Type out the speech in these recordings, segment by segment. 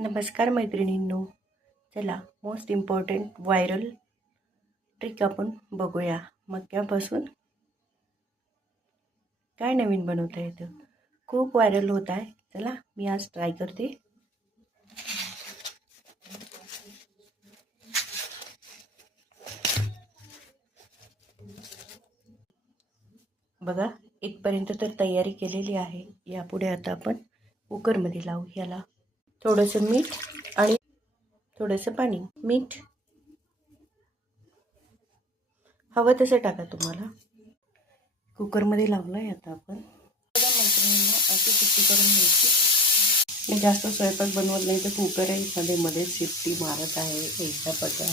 नमस्कार मैत्रिणींनो. चला मोस्ट इम्पॉर्टंट व्हायरल ट्रिक आपण बघूया. मक्यापासून काय नवीन बनवता येतं. खूप व्हायरल होत आहे. चला मी आज ट्राय करते. बघा, इथपर्यंत तर तयारी केलेली आहे. यापुढे आता आपण कुकरमध्ये लावू. याला थोडंसं मीठ आणि थोडंसं पाणी. मीठ हवं तसं टाका तुम्हाला. कुकरमध्ये लावलं आहे आता आपण. मैत्रिणींना अशी शिट्टी करून घ्यायची. मी जास्त स्वयंपाक बनवत नाही तर कुकर आहे मध्ये शिट्टी मारत आहे. एकदा बघा,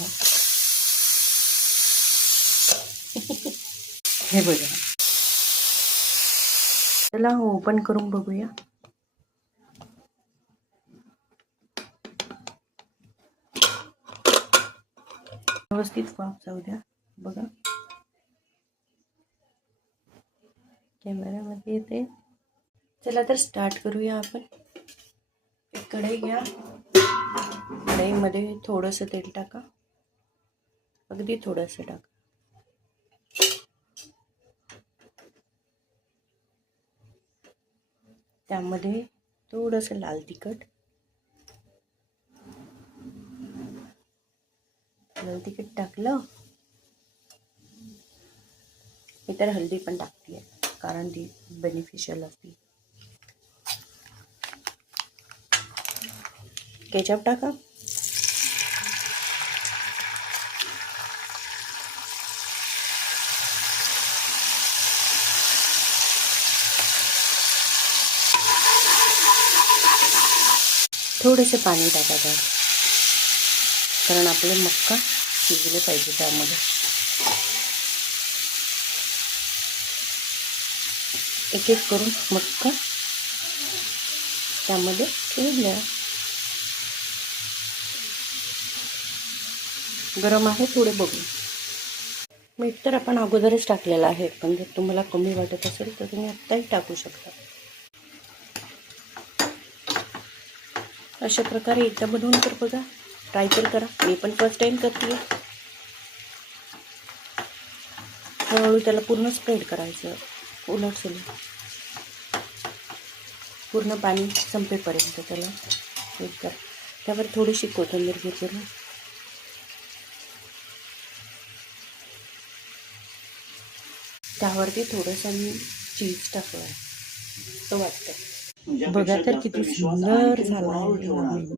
हे बघा. चला ओपन करून बघूया. व्यवस्थित वाफ जाऊ द्या. बघा कॅमेऱ्यामध्ये येते. चला तर स्टार्ट करूया आपण. एक कढई घ्या. कढईमध्ये थोडंसं तेल टाका. अगदी थोडंसं टाका. त्यामध्ये थोडंसं लाल तिखट टाकलं. मी तर हळदी पण टाकते कारण ती बेनिफिशियल असते. केचप टाका. थोडेसे पाणी टाकायचं कारण आपले मक्का शिजले पाहिजे. त्यामध्ये एक एक करून मक्का त्यामध्ये ठेवल्या. गरम आहे थोडे बघू. मीठ तर आपण अगोदरच टाकलेलं आहे, पण जर तुम्हाला कमी वाटत असेल तर तुम्ही आत्ताही टाकू शकता. अशा प्रकारे एकदा बनवून तर बघा. ट्राय तर करा. मी पण फर्स्ट टाइम करते. हळूहळू त्याला पूर्ण स्प्रेड करायचं. उलटसुलट पूर्ण पाणी संपेपर्यंत त्याला स्प्रेड करा. त्यावर थोडीशी कोथिंबीर घे करून. त्यावरती थोडंसं मी चीज टाकलं आहे. तो वाटतं. बघा तर किती सुंदर झाला आहे.